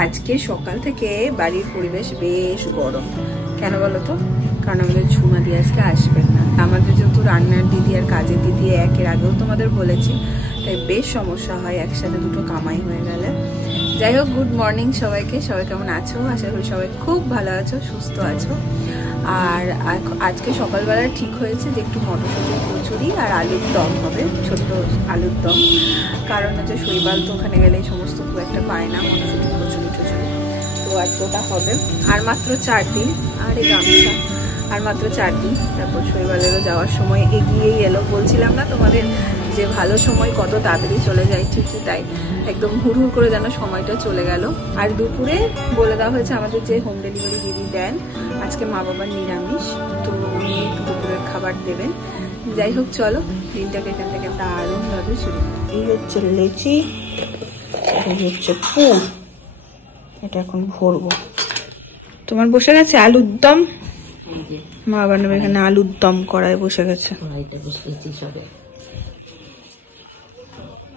আজকে সকাল থেকে বাড়ির পরিবেশ বেশ গরম। কেন বলো তো? কারণ আমাদের ঝুমা দি আজকে আসবেন না। আমাদের যেহেতু রান্নার দিদি আর কাজের দিদি একের আগেও তোমাদের বলেছি, তাই বেশ সমস্যা হয় একসাথে দুটো কামাই হয়ে গেলে। যাই হোক, গুড মর্নিং সবাইকে। সবাই কেমন আছো? আশা করি সবাই খুব ভালো আছো, সুস্থ আছো। আর আজকে সকালবেলা ঠিক হয়েছে যে একটু মটরশুঁটির কচুরি আর আলুর দম হবে, ছোট্ট আলুর দম। কারণ হচ্ছে শৈবাল তো ওখানে গেলে এই সমস্ত খুব একটা পায় না, মটরশুঁটির কচুরি টচুরি। তো আজকে ওটা হবে। আর মাত্র 4 দিন, আর এই গামছা আর মাত্র 4 দিন, তারপর শৈবালেরও যাওয়ার সময় এগিয়েই এলো। বলছিলাম না তোমাদের যে ভালো সময় কত তাড়াতাড়ি চলে যায়, ঠিকই তাই। একদম হুড় করে যেন সময়টা চলে গেল। আর দুপুরে বলে দেওয়া হয়েছে আমাদের যে হোম ডেলিভারি দিদি দেন, আজকে মা বাবার নিরামিষ, তো উনি দুপুরের খাবার দেবেন। যাই হোক, চলো দিনটাকে এখান থেকে দারুণভাবে শুরু। এই হচ্ছে লেচি, এই হচ্ছে পুর, এটা এখন ভরবো। তোমার বসে গেছে আলুর দম, মা বানাবে এখানে আলুর দম করায় বসে গেছে।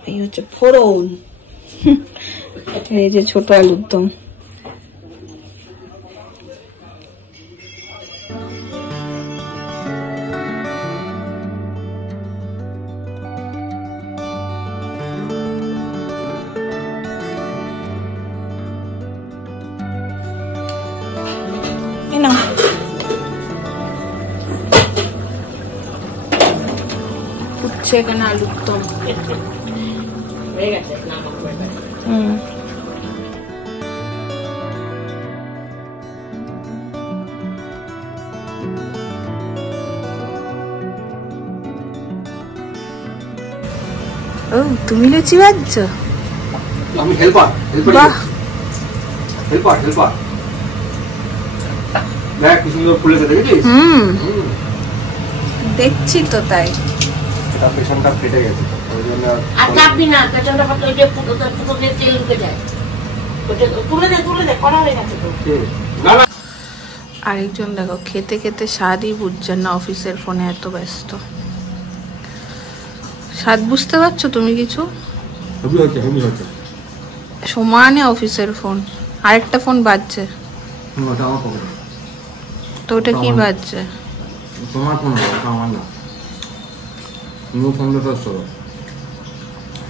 এই হচ্ছে ফোড়ন, এই যে ছোট আলুর দম। এখানে আলুর দম হয়ে গেছে। ও, তুমি লুচি ভাজছো? আমি হেল্পার। বাহ, হেল্পার দেখ কি সুন্দর ফুলেছে, দেখেছিস? দেখছি তো, তাই এটা পেছনটা ফেটে গেছে, ওই জন্য আর চাপবি না। পেছনটা ফাটলে ওই যে ফুটো দিয়ে তেল ঢুকে যায়, ওটা তুলে দে করা হয়ে গেছে তো। না না। আরেকজন দেখো খেতে খেতে স্বাদই বুঝছেন না, অফিসের ফোনে এত ব্যস্ত। স্বাদ বুঝতে পারছো তুমি কিছু? সমানে অফিসের ফোন, আরেকটা ফোন বাজছে। তো ওটা কি বাজছে? তোমার ফোন, আমার না।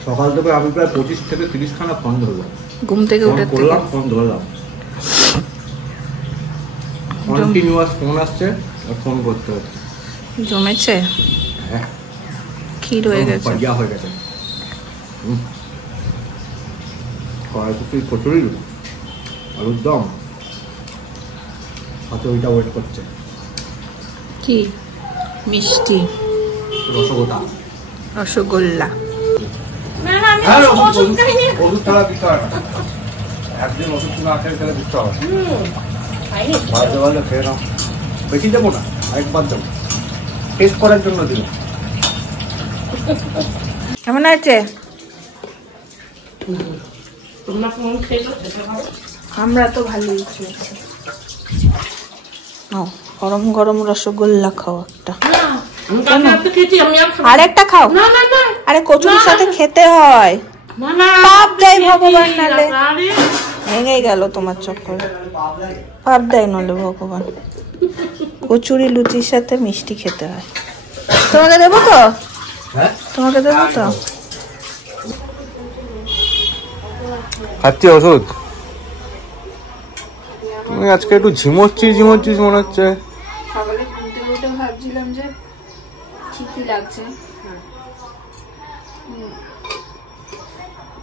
সকাল থেকে আমি প্রায় 25 থেকে 30 খানা ফোন ধরলাম, ঘুম থেকে উঠে ফোন ধরলাম। কন্টিনিউয়াস ফোন আসছে আর ফোন করতে হচ্ছে। জমেছে, হ্যাঁ, কি রয়ে গেছে, পাজিয়া হয়ে গেছে। কচুরি, আলুর দম, সাথে ওইটা ওয়েট করছে কি মিষ্টি, রসগোল্লা। ওষুধ ছাড়া দিতে হয় না, একদিন ওষুধ না খেয়ে খেলে দিতে হবে। ভালো ভালো খেয়ে নাও, বেশি দেবো না, একবার দেবো, টেস্ট করার জন্য দিল। কেমন আছে? আমরা তো ভালোই খেয়েছি। গরম গরম রসগোল্লা খাও একটা, আর একটা খাও। আরে কচুরির সাথে খেতে হয়, পাপ দেয় ভগবান, নালে ভেঙে গেল তোমার চক্করে। পাপ দেয় নলে ভগবান। কচুরি লুচির সাথে মিষ্টি খেতে হয়। তোমাকে দেবো তো, তোমাকে দেবো তো। খাচ্ছি ওষুধ। তুমি আজকে একটু ঝিমোচ্ছিস মনে হচ্ছে। সকালে ঘুম থেকে উঠে ভাবছিলাম যে ঠিকই লাগছে,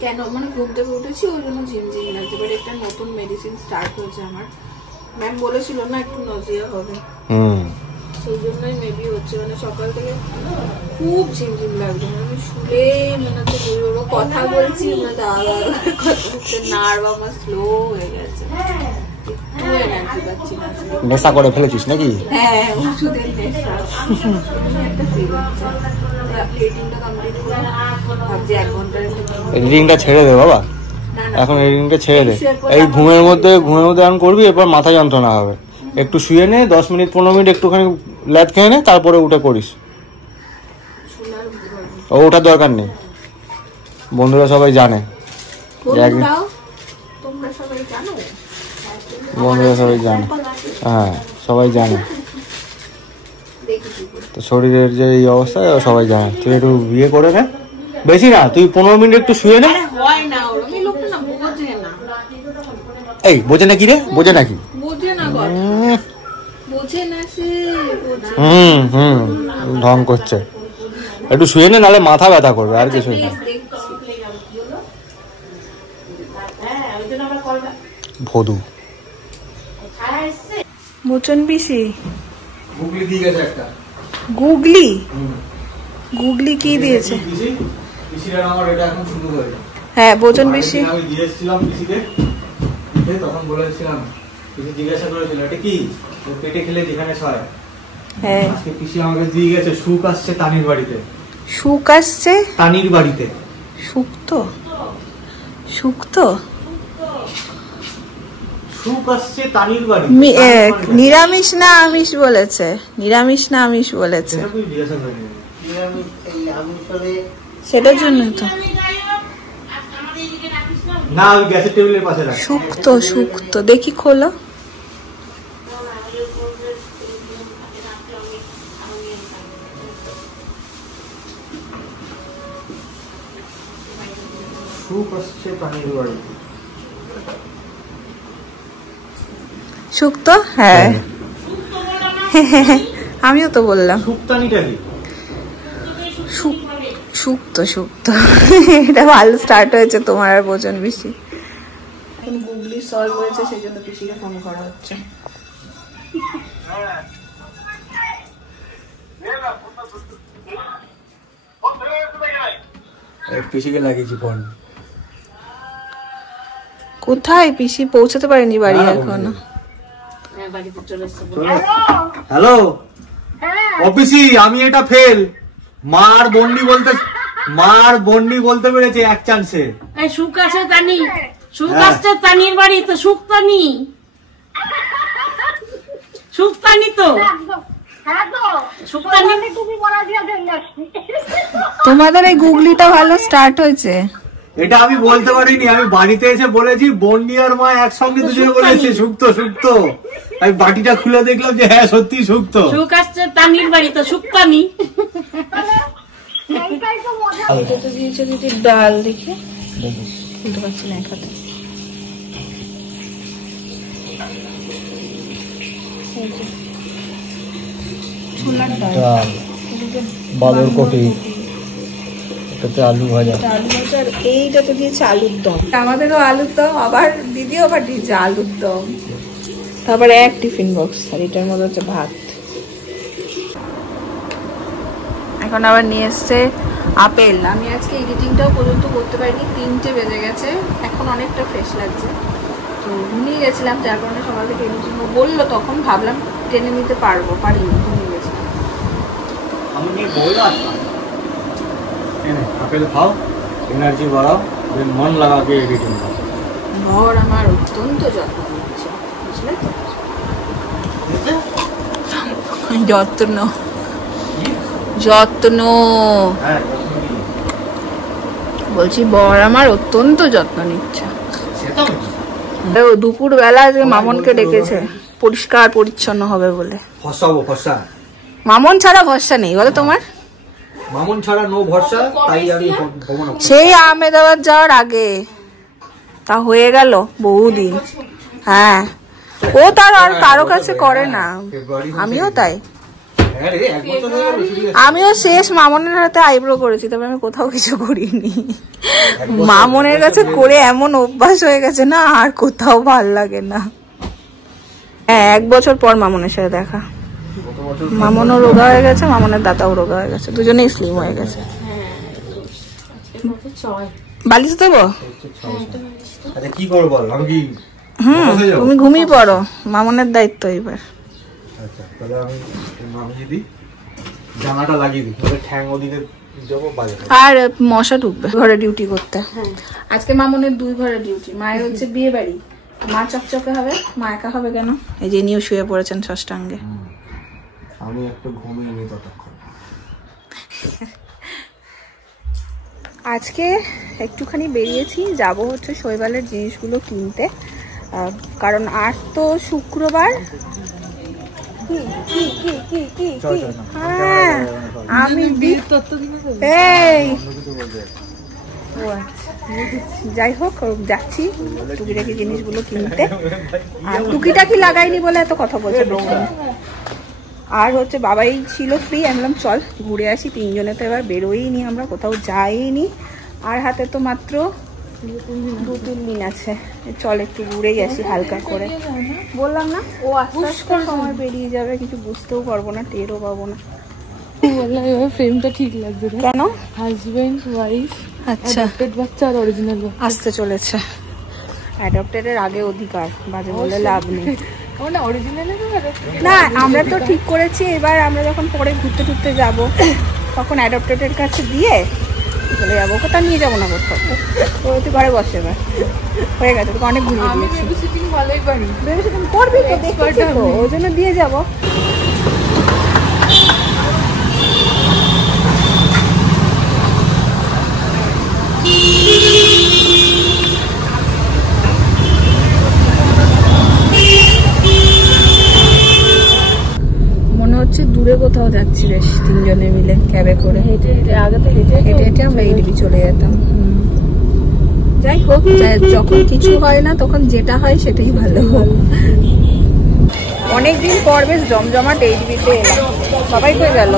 কেন মানে ঘুম থেকে উঠেছি ওই জন্য ঝিমঝিম লাগছে। বাট একটা নতুন মেডিসিন স্টার্ট হয়েছে আমার, ম্যাম বলেছিল না একটু নজিয়া হবে, সেই জন্যই মেবি হচ্ছে। মানে সকাল থেকে খুব ঝিমঝিম লাগছে, আমি শুলে মনে হচ্ছে কথা বলছি, নার্ভ আমার স্লো হয়ে গেছে, একটু এনার্জি পাচ্ছি না। নেশা করে ফেলেছিস নাকি? হ্যাঁ, ওষুধের নেশা একটা ফিল হচ্ছে। প্লেটিংটা কমপ্লিট করে ভাবছি 1 ঘন্টার রিডিংটা ছেড়ে দে বাবা, এখন রিডিংটা ছেড়ে দে। এই ঘুমের মধ্যে এখন করবি, এরপর মাথা যন্ত্রণা হবে। একটু শুয়ে নে, 10 মিনিট 15 মিনিট একটুখানি ল্যাদ খেয়ে নে, তারপরে উঠে করিস। ওটার দরকার নেই, বন্ধুরা সবাই জানে। তোমরা সবাই জানো? বন্ধুরা সবাই জানে, হ্যাঁ সবাই জানে। তো শরীরের যে এই অবস্থা সবাই জানে। তুই একটু বিয়ে করে নে, বেশি না, তুই 15 মিনিট একটু শুয়ে নে। এই বোঝে নাকি রে? বোঝে নাকি? ঢং করছে। একটু শুয়ে নে, নাহলে মাথা ব্যথা করবে, আর কিছু না। ভদু মোচন পিসি গুগলি দিয়ে গেছে একটা। গুগলি? গুগলি কি দিয়েছে? পিসিরা আমার এটা এখন শুরু হয়েছে। হ্যাঁ মোচন পিসি আমি দিয়েছিলাম পিসিকে, তখন বলেছিলাম, পিসি জিজ্ঞাসা করেছিল এটা কি, পেটে খেলে যেখানে ছয়। হ্যাঁ আজকে পিসি আমাকে দিয়ে গেছে সুখ আসছে তানির বাড়িতে। সুখ আসছে তানির বাড়িতে? শুক্তো সুখ আসছে তানির বাড়ি। নিরামিষ না আমিষ বলেছে? নিরামিষ না আমিষ বলেছে? সেটার জন্য তো না, ওই গ্যাসের টেবিলের পাশে রাখ। শুক্তো দেখি খোলো। সুখ আসছে তানির বাড়ি, শুক্তো? হ্যাঁ আমিও তো বললাম শুক্তানিটা কি? শুক্তো এটা ভালো স্টার্ট হয়েছে তোমার আর বোঝন বেশি। এখন গুগলি সলভ হয়েছে, সেই জন্য পিসিকে ফোন করা হচ্ছে। পিসিকে লাগিয়েছি ফোন। কোথায়? পিসি পৌঁছাতে পারেনি বাড়ি এখনো। হ্যালো অফিসি, আমি এটা ফেল। মার বন্ডি বলতে পেরেছে এক চান্সে। সুখ আছে তানি, সুখ আসছে তানির বাড়ি, তো সুখ তানি, সুখ তানি তো তোমাদের এই গুগলিটা ভালো স্টার্ট হয়েছে। এটা আমি বলতে পারিনি, আমি বাড়িতে এসে বলেছি বন্ডি আর মা একসঙ্গে দুজনে বলেছে শুক্তো। আমি বাটিটা খুলে দেখলাম যে হ্যাঁ সত্যি শুক্তো। সুখ আসছে তানির বাড়ি, তো সুখ তানি। এটা তো দিয়েছে দিদি ডাল, দেখে খুলতে পারছি না খাতে। ছোলার ডাল, বাঁধাকপি, এটাতে আলু ভাজা। এইটা তো দিয়েছে আলুর দম। আমাদেরও আলুর দম, আবার দিদিও আবার দিয়েছে আলুর দম, তারপরে এক টিফিন বক্স, আর এটার মধ্যে হচ্ছে ভাত। এখন আবার নিয়ে এসছে আপেল। আমি আজকে এডিটিংটাও পর্যন্ত করতে পারিনি, 3টে বেজে গেছে। এখন অনেকটা ফ্রেশ লাগছে, তো ঘুমিয়ে গেছিলাম, যার কারণে সকাল থেকে এডিটিং বললো, তখন ভাবলাম টেনে নিতে পারিনি, ঘুমিয়ে গেছিলাম। আপেল খাও, এনার্জি বাড়াও, মন লাগাকে এডিটিং করো। বর আমার অত্যন্ত যত্ন নিচ্ছে, বুঝলে তো? যত্ন বলছি, বর আমার অত্যন্ত যত্ন নিচ্ছে। দুপুর বেলা মামনকে ডেকেছে পরিষ্কার পরিচ্ছন্ন হবে বলে। মামন ছাড়া ভরসা নেই বলো তোমার? মামন ছাড়া নো ভরসা, তাই আমি সেই আহমেদাবাদ যাওয়ার আগে, তা হয়ে গেল বহুদিন। হ্যাঁ, ও তার আর কারো কাছে করে না, আমিও তাই। আমিও শেষ মামনের হাতে আইব্রো করেছি, তবে আমি কোথাও কিছু করিনি। মামনের কাছে করে এমন অভ্যাস হয়ে গেছে না, আর কোথাও ভাল লাগে না। হ্যাঁ, 1 বছর পর মামনের সাথে দেখা। মামনও রোগা হয়ে গেছে, মামনের দাদাও রোগা হয়ে গেছে, দুজনেই স্লিম হয়ে গেছে। বালিশ দেবো? কি করবো বল, আমি কি? তুমি ঘুমিয়ে পড়ো, মামনের দায়িত্ব এবার। আচ্ছা, তাহলে আমি নামিয়ে দিই, জানাটা লাগিয়ে দিই, তাহলে ঠ্যাং ওদিকে যাবো বাজে। আর মশা ঢুকবে ঘরে ডিউটি করতে। আজকে মামনের 2 ঘরে ডিউটি। মায়ের হচ্ছে বিয়ে বাড়ি, মা চকচকে হবে, মা একা হবে কেন? এই যে নিউ শুয়ে পড়েছেন ষষ্ঠাঙ্গে। আমি একটু ঘুমিয়ে নি ততক্ষণ। আজকে একটুখানি বেরিয়েছি, যাব হচ্ছে শৈবালের জিনিসগুলো কিনতে, কারণ আজ তো শুক্রবার। হ্যাঁ আমি এই যাই হোক যাচ্ছি টুকিটাকি জিনিসগুলো কিনতে। আর টুকিটাকি লাগাইনি বলে এত কথা বলছে। আর হচ্ছে বাবাই ছিল ফ্রি, আমি বললাম চল ঘুরে আসি, তিনজনে তো এবার বেরোইনি, আমরা কোথাও যাইনি, আর হাতে তো মাত্র 2-3 দিন আছে, চল একটু ঘুরেই আসি হালকা করে। বললাম না ও আস্তে আস্তে সময় বেরিয়ে যাবে, কিছু বুঝতেও পারবো না, টেরও পাবো না। ফ্রেমটা ঠিক লাগছে কেন? হাজবেন্ড ওয়াইফ, আচ্ছা বাচ্চা আর অরিজিনাল আসতে চলেছে। অ্যাডপ্টেডের আগে অধিকার, বাজে বলে লাভ নেই। না আমরা তো ঠিক করেছি এবার আমরা যখন পরে ঘুরতে টুরতে যাব তখন অ্যাডপ্টেডের কাছে দিয়ে চলে যাবো, কোথাও নিয়ে যাবো না কোথাও, ওই তো ঘরে বসে এবার হয়ে গেছে, তোকে অনেক ঘুরিয়ে দিয়েছি। করবি তো, দেখেছি তো, ওই জন্য দিয়ে যাবো। মনে হচ্ছে দূরে কোথাও যাচ্ছি বেশ, তিনজনে মিলে ক্যাবে করে। হেঁটে হেঁটে আমরা এইদিকে চলে যেতাম। যাই হোক, যখন কিছু হয় না তখন যেটা হয় সেটাই ভালো। অনেকদিন পর বেশ জমজমাট এইচবিতে এলাম। বাবাই কই গেল?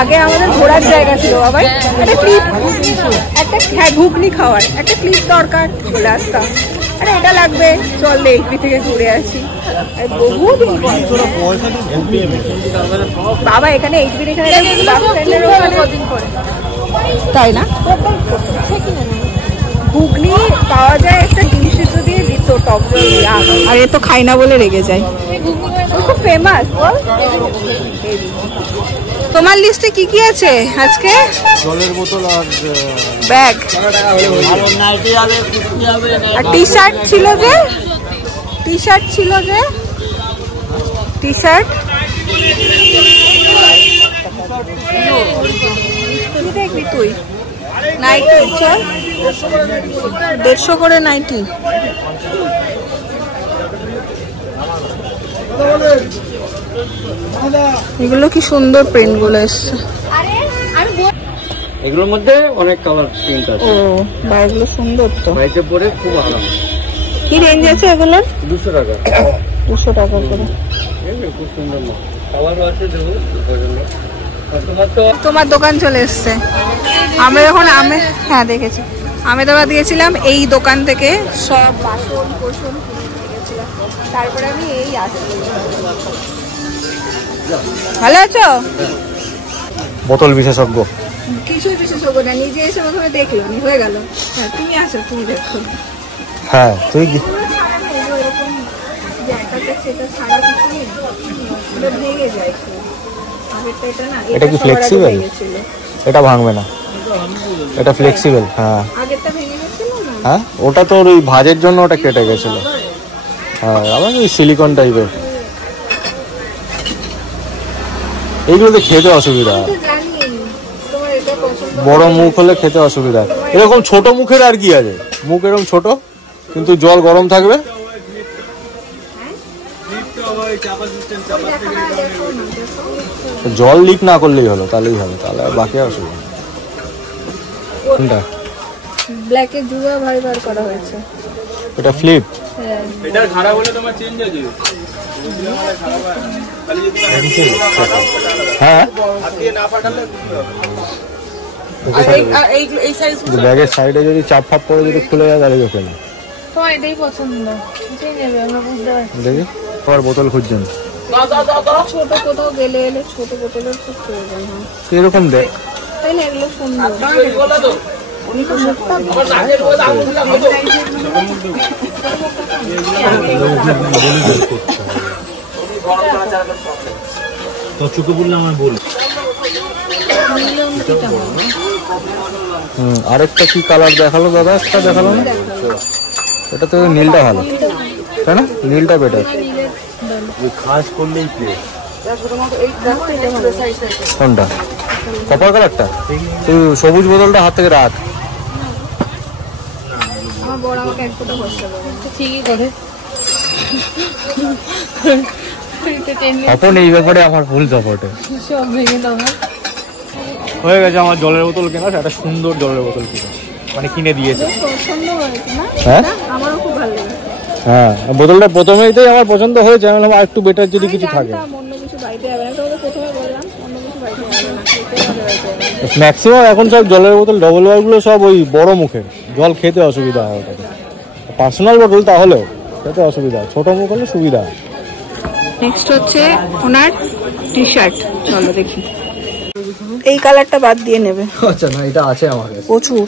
আগে আমাদের ঘোরার জায়গা ছিল, বাবাই একটা ক্লিপ, একটা ঘুগনি খাওয়ার একটা ক্লিপ দরকার, চলে আসতাম। আরে এটা লাগবে, চল এইচবি থেকে ঘুরে আসি। বহুদিন বাবা এখানে এইচবির এখানে তাই না ঘুগনি পাওয়া যায়, একটা ডিম সিদ্ধ দিয়ে দিত টক জল দিয়ে, আর এ তো খাই না বলে রেগে যায়। খুব ফেমাস। তোমার লিস্টে কি কি আছে আজকে? জলের বোতল আর ব্যাগ আর টি শার্ট ছিল যে, টি শার্ট দেখবি তুই? নাইটি চল, 150 করে নাইটি। এগুলো কি সুন্দর প্রিন্ট গুলো এসছে। এগুলোর মধ্যে অনেক কালার প্রিন্ট আছে। ও বা এগুলো সুন্দর তো, বাইরে পরে খুব আরাম। কি রেঞ্জ আছে এগুলোর? 200 টাকা। 200 টাকা করে। খুব সুন্দর না খাবারও আছে দেখো। তোমার দোকান চলে এসছে। আমরা যখন হ্যাঁ দেখেছি, আমেদাবাদ দিয়েছিলাম, এই দোকান থেকে সব বাসন কোসন কিনে নিয়ে গেছিলাম, তারপরে আমি এই আসি। ভালো আছো? বোতল বিশেষজ্ঞ। কিছুই বিশেষজ্ঞ না, নিজে এসে প্রথমে দেখলো নি হয়ে গেল। হ্যাঁ তুমি আসো, তুমি দেখো। হ্যাঁ তুই কি এরকম জ্যাকাটা সেটা ছাড়া কিছু নেই, ওটা ভেঙে যায়। এটা কি ফ্লেক্সিবল? এটা ভাঙবে না, এটা ফ্লেক্সিবল। হ্যাঁ আগেরটা ভেঙে গেছিল না? হ্যাঁ ওটা তোর ওই ভাজের জন্য ওটা কেটে গেছিল। হ্যাঁ আবার ওই সিলিকন টাইপের। এইগুলোতে খেতে অসুবিধা, বড় মুখ হলে খেতে অসুবিধা। এরকম ছোট মুখের আর কি আছে, মুখ এরকম ছোট কিন্তু জল গরম থাকবে। জল লিক না করলেই হলো, তাহলেই হবে, তাহলে বাকি আর অসুবিধা। কোনটা? ব্ল্যাকের জুয়া ভাই বার করা হয়েছে। এটা ফ্লিপ। এটা খারাপ হলে তোমার চেঞ্জ হয়ে যাবে। হ্যাঁ ব্যাগের সাইডে যদি চাপ ফাপ পরে যদি খুলে যায় তাহলে ওকে না। তোমার এটাই পছন্দ, নেবে আমরা বুঝতে পারছি। দেখি আবার বোতল খুঁজছেন, ছোট কোথাও গেলে এলে ছোট বোতলের খুব প্রয়োজন হয়। এরকম দেখ, তাই না? এগুলো সুন্দর। আরেকটা কি কালার দেখালো দাদা? একটা দেখালো না, এটা তো নীলটা ভালো, তাই না? নীলটা বেটার। খাস করলেই কোনটা? কপার কালারটা? তুই সবুজ বোতলটা হাত থেকে রাখ, বড় আমাকে এক ফোঁটা বসতে পারে ঠিকই করে আপন এই ব্যাপারে আমার ফুল সাপোর্টে। সব ভেঙে দেবো। হয়ে গেছে আমার জলের বোতল কেনা, একটা সুন্দর জলের বোতল কিনে মানে কিনে দিয়েছে। পছন্দ হয়েছে না? হ্যাঁ আমারও খুব ভালো লেগেছে। হ্যাঁ বোতলটা প্রথমেইতেই আমার পছন্দ হয়েছে, আমি আর একটু বেটার যদি কিছু থাকে। অন্য কিছু বাড়িতে যাবে না, তো প্রথমে বললাম অন্য কিছু বাড়িতে যাবে না। ম্যাক্সিমাম এখন সব জলের বোতল ডবল ওয়ারগুলো সব ওই বড় মুখের, জল খেতে অসুবিধা হয় ওটাতে। পার্সোনাল বোতল তাহলেও খেতে অসুবিধা, ছোট মুখ হলে সুবিধা। নেক্সট হচ্ছে ওনার টি শার্ট, চলো দেখি। এই কালারটা বাদ দিয়ে নেবে। আচ্ছা না এটা আছে আমার কাছে প্রচুর।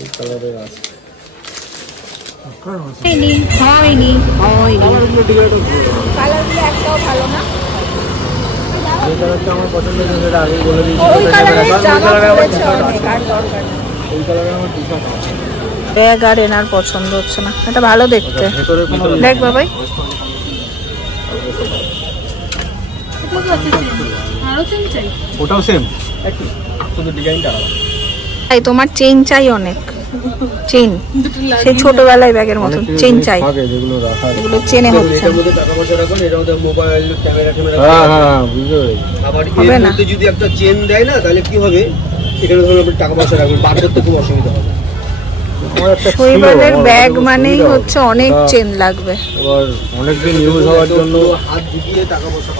এই কালারের আছে। হয়নি কালারগুলো একটাও ভালো না। এই কালারটা আমার পছন্দ হয়েছে, সেটা আগেই বলে দিয়েছি। ওই কালারের জামা পরেছে অনেক, আর দরকার নেই। এই কালারের আমার টি-শার্ট আছে। ব্যাগ আর এনার পছন্দ হচ্ছে না, এটা ভালো দেখতে। ভেতরে কোনো দেখ বাবাই, আরো চেন চাই। ওটাও সেম একই, শুধু ডিজাইনটা আলাদা। তাই তোমার চেইন চাই অনেক, চেইন সেই ছোটবেলায় ব্যাগের মতো চেইন চাই, থাকে যেগুলো রাখা। এগুলো চেনে হচ্ছে এটার মধ্যে টাকা পয়সা রাখুন, এটার মধ্যে মোবাইল ক্যামেরা হ্যাঁ হ্যাঁ বুঝতে পেরেছি। আবার হবে এর না। মধ্যে যদি একটা চেন দেয় না, তাহলে কি হবে, এখানে ধরুন আপনি টাকা পয়সা রাখবেন, বার করতে খুব অসুবিধা হবে। আমার একটা ছিল, শৈবালের আমার ব্যাগ অনেক মানেই সুবিধা হচ্ছে অনেক ওটা চেন লাগবে। এবার অনেকদিন ইউজ হওয়ার জন্য হাত ঢুকিয়ে টাকা পয়সা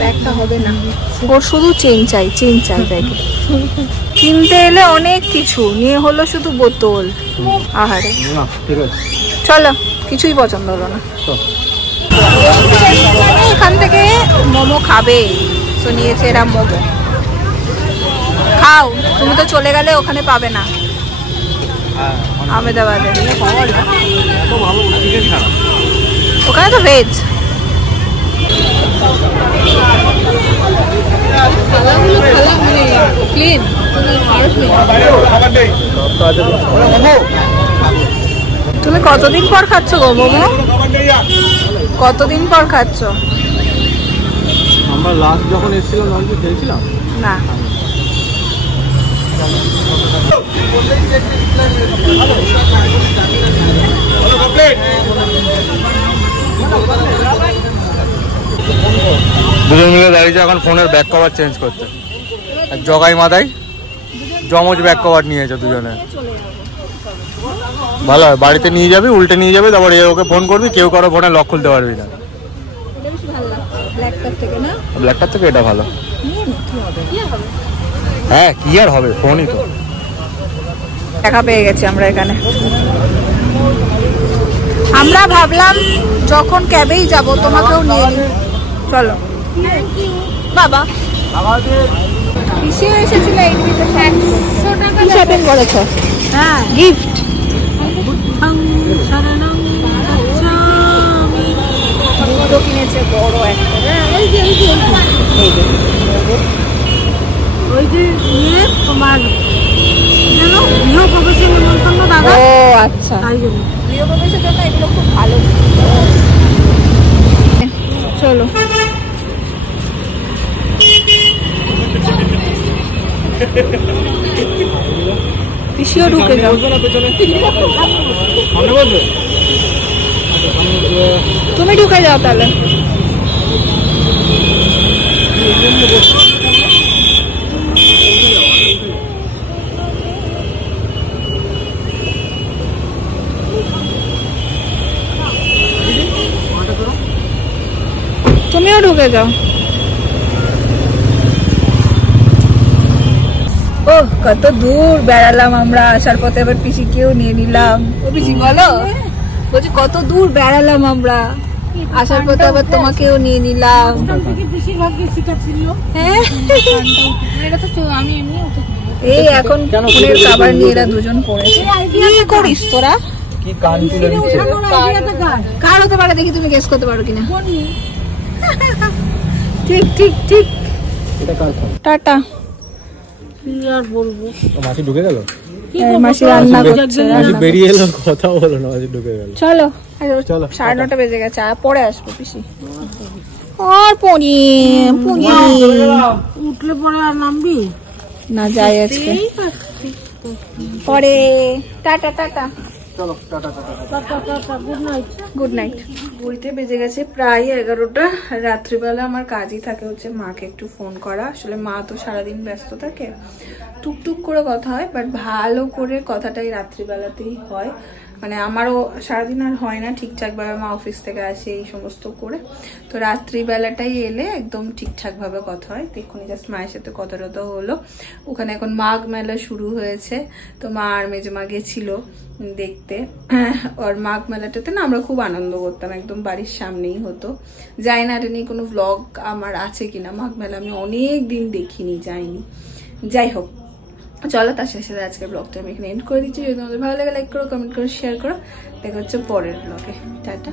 ব্যাগটা হবে না, ওর শুধু চেন চাই, চেন চাই ব্যাগে। কিনতে এলে অনেক কিছু নিয়ে হলো শুধু বোতল, আহারে। না ঠিক আছে চলো, কিছুই পছন্দ হলো না। চল। এখান থেকে মোমো খাবে, তো নিয়েছে এরা মোমো। খাও, তুমি তো চলে গেলে ওখানে পাবে না, আহমেদাবাদে। ওখানে তো ভেজ। খালাগুলো খালা মানে ক্লিন, তুমি কতদিন পর খাচ্ছ গো মোমো? কতদিন পর খাচ্ছ? আমরা লাস্ট যখন এসেছিলাম তখন কি খেয়েছিলাম না, দুজন মিলে দাঁড়িয়েছে এখন ফোনের ব্যাক কভার চেঞ্জ করতে। জগাই মাথায় জমজ ব্যাক কভার নিয়েছে দুজনে। ভালো হয়, বাড়িতে নিয়ে যাবি, উল্টে নিয়ে যাবি, তারপর ওকে ফোন করবি, কেউ কারো ফোনে লক খুলতে পারবি না। ব্ল্যাকটার থেকে এটা ভালো। হ্যাঁ কি আর হবে, ফোনই তো। টাকা পেয়ে গেছি আমরা এখানে। আমরা ভাবলাম যখন ক্যাবেই যাব তোমাকেও নিয়ে নিই, চলো। বাবা পিসিও এসেছিল এই ভিতরে, 100 টাকা শপিং করেছ? হ্যাঁ, গিফট। দুটো কিনেছে বড় একটা। ওই যে ইয়ে তোমার জানো গৃহ প্রবেশের নিমন্ত্রণ দাদা। ও আচ্ছা, তাই জন্য গৃহ প্রবেশের জন্য এগুলো খুব ভালো। চলো পিসিও ঢুকে যাও। তুমি ঢুকে যাও তাহলে। তুমিও ঢুকে যাও। ও কত দূর বেড়ালাম আমরা, আসার পথে আবার পিসিকেও নিয়ে নিলাম। ও পিসি বলো, বলছি কত দূর বেড়ালাম আমরা, আসার পথে আবার তোমাকেও নিয়ে নিলাম। বেশিরভাগ বেশিটা ছিল। হ্যাঁ এটা তো আমি এমনি এই এখন ফুলের খাবার নিয়ে এরা দুজন পড়েছে। কি করিস তোরা? কি কান তুলে দিচ্ছে। কার হতে পারে দেখি, তুমি গেস করতে পারো কিনা। ঠিক ঠিক ঠিক। এটা কার ফোন? টাটা। কি আর বলবো, তো মাসি ঢুকে গেল, মাসি রান্না করছে। মাসি বেরিয়ে এলো, কথা বলো না, মাসি ঢুকে গেল। চলো চলো। 9:30 বেজে গেছে, আর পরে আসবো পিসি। আর পনি পনি উঠলে পরে আর নামবি না, যাই আজকে। পরে টাটা টাটা চলো টাটা টাটা গুড নাইট। ঘড়িতে বেজে গেছে প্রায় 11টা। রাত্রিবেলা আমার কাজই থাকে হচ্ছে মাকে একটু ফোন করা। আসলে মা তো সারাদিন ব্যস্ত থাকে, টুকটুক করে কথা হয়, বাট ভালো করে কথাটাই রাত্রিবেলাতেই হয়। মানে আমারও সারাদিন আর হয় না ঠিকঠাকভাবে, মা অফিস থেকে আসে এই সমস্ত করে, তো রাত্রিবেলাটাই এলে একদম ঠিকঠাকভাবে কথা হয়। দেখুন জাস্ট মায়ের সাথে কথা টথা হলো। ওখানে এখন মাঘ মেলা শুরু হয়েছে, তো মা আর মেজমা গেছিল দেখতে। আর মাঘ মেলাটাতে না আমরা খুব আনন্দ করতাম, একদম বাড়ির সামনেই হতো। যাই না, এটা নিয়ে কোনো ভ্লগ আমার আছে কিনা, মাঘ মেলা আমি অনেক দিন দেখিনি, যাইনি। যাই হোক, চলো তার সাথে সাথে আজকের ব্লগটা আমি এখানে এন্ড করে দিচ্ছি। যদি তোমাদের ভালো লাগে লাইক করো, কমেন্ট করো, শেয়ার করো। দেখা হচ্ছে পরের ব্লগে। টাটা।